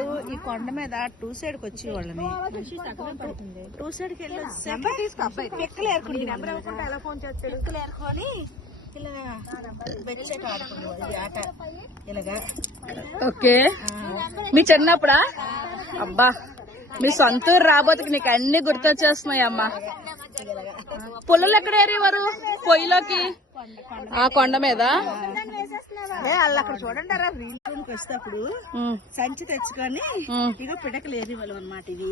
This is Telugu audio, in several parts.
చిన్నప్పుడు ఈ కొండ మీద 2 సైడ్ కి వచ్చి వాళ్ళని 2 సైడ్ కి వెళ్ళి పిక్కలు ఏరుకుంటే పిక్కలు ఏరుకొని ఓకే. మీ చిన్నప్పుడా? అబ్బా, మీ సొంతూరు రాబోతుకి నీకు అన్ని గుర్తొచ్చేస్తున్నాయి అమ్మా. పుల్లలు ఎక్కడ ఏరేవారు పొయ్యిలోకి? ఆ కొండ మీద. అక్కడ చూడండి వీళ్ళకి వస్తేప్పుడు సంచి తెచ్చుకొని ఇక పిడకలు ఏరేవాళ్ళం అనమాట. ఇది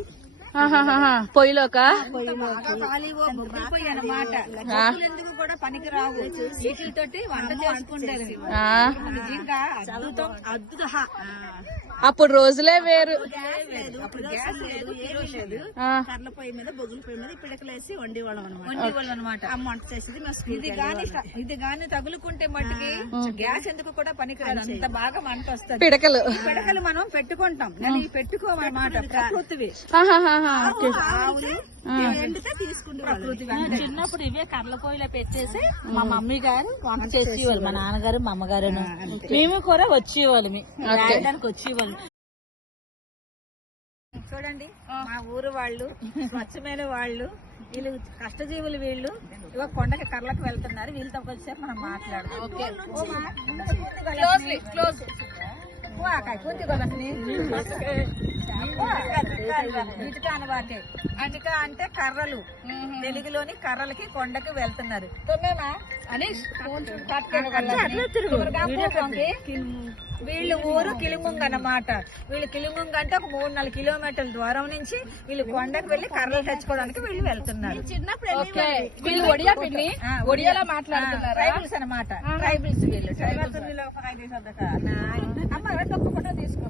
పొయ్యిలోక అనమాట. ఎందుకు కూడా పనికి రావు, వీటితోటి వంట చేసుకుంటారు. అప్పుడు రోజులే వేరు. అప్పుడు గ్యాస్ లేదు, ఏమీ లేదు. కర్ల పొయ్యి మీద బొగ్గుల పొయ్యి మీద పిడకలు వేసి వండేవాళ్ళం అనమాట. అమ్మ వంట చేసేది. ఇది గాని తగులుకుంటే మట్టుకి గ్యాస్ ఎందుకు కూడా పనికిరాదు, అంత బాగా మంట వస్తుంది. పిడకలు మనం పెట్టుకుంటాం, పెట్టుకోమన్నమాట. ప్రకృతివి చిన్నప్పుడు ఇవే కర్ల పొయ్యిలో పెట్టేసి మా మమ్మీ గారు వంట చేసేవాళ్ళు, మా నాన్నగారు మా అమ్మగారు. మేము కూడా వచ్చేవాళ్ళు, వచ్చేవాళ్ళు. చూడండి మా ఊరు వాళ్ళు, స్వచ్ఛమైన వాళ్ళు, వీళ్ళు కష్టజీవులు. వీళ్ళు ఇవాళ కొండకి కర్లకు వెళ్తున్నారు. వీళ్ళతో వచ్చేసరికి మనం మాట్లాడదాం. ఇటుక అనమాట. ఇటుక అంటే కర్రలు, తెలుగులోని కర్రలకి కొండకి వెళ్తున్నారు. వీళ్ళు ఊరు కిలిముంగ అన్నమాట. వీళ్ళు కిలిముంగ అంటే ఒక 3-4 కిలోమీటర్ల దూరం నుంచి వీళ్ళు కొండకు వెళ్లి కర్రలు తెచ్చుకోవడానికి వీళ్ళు వెళ్తున్నారు. ట్రైబుల్స్ అనమాట. ట్రైబుల్స్ వీళ్ళు. అమ్మ తప్పకుండా తీసుకో.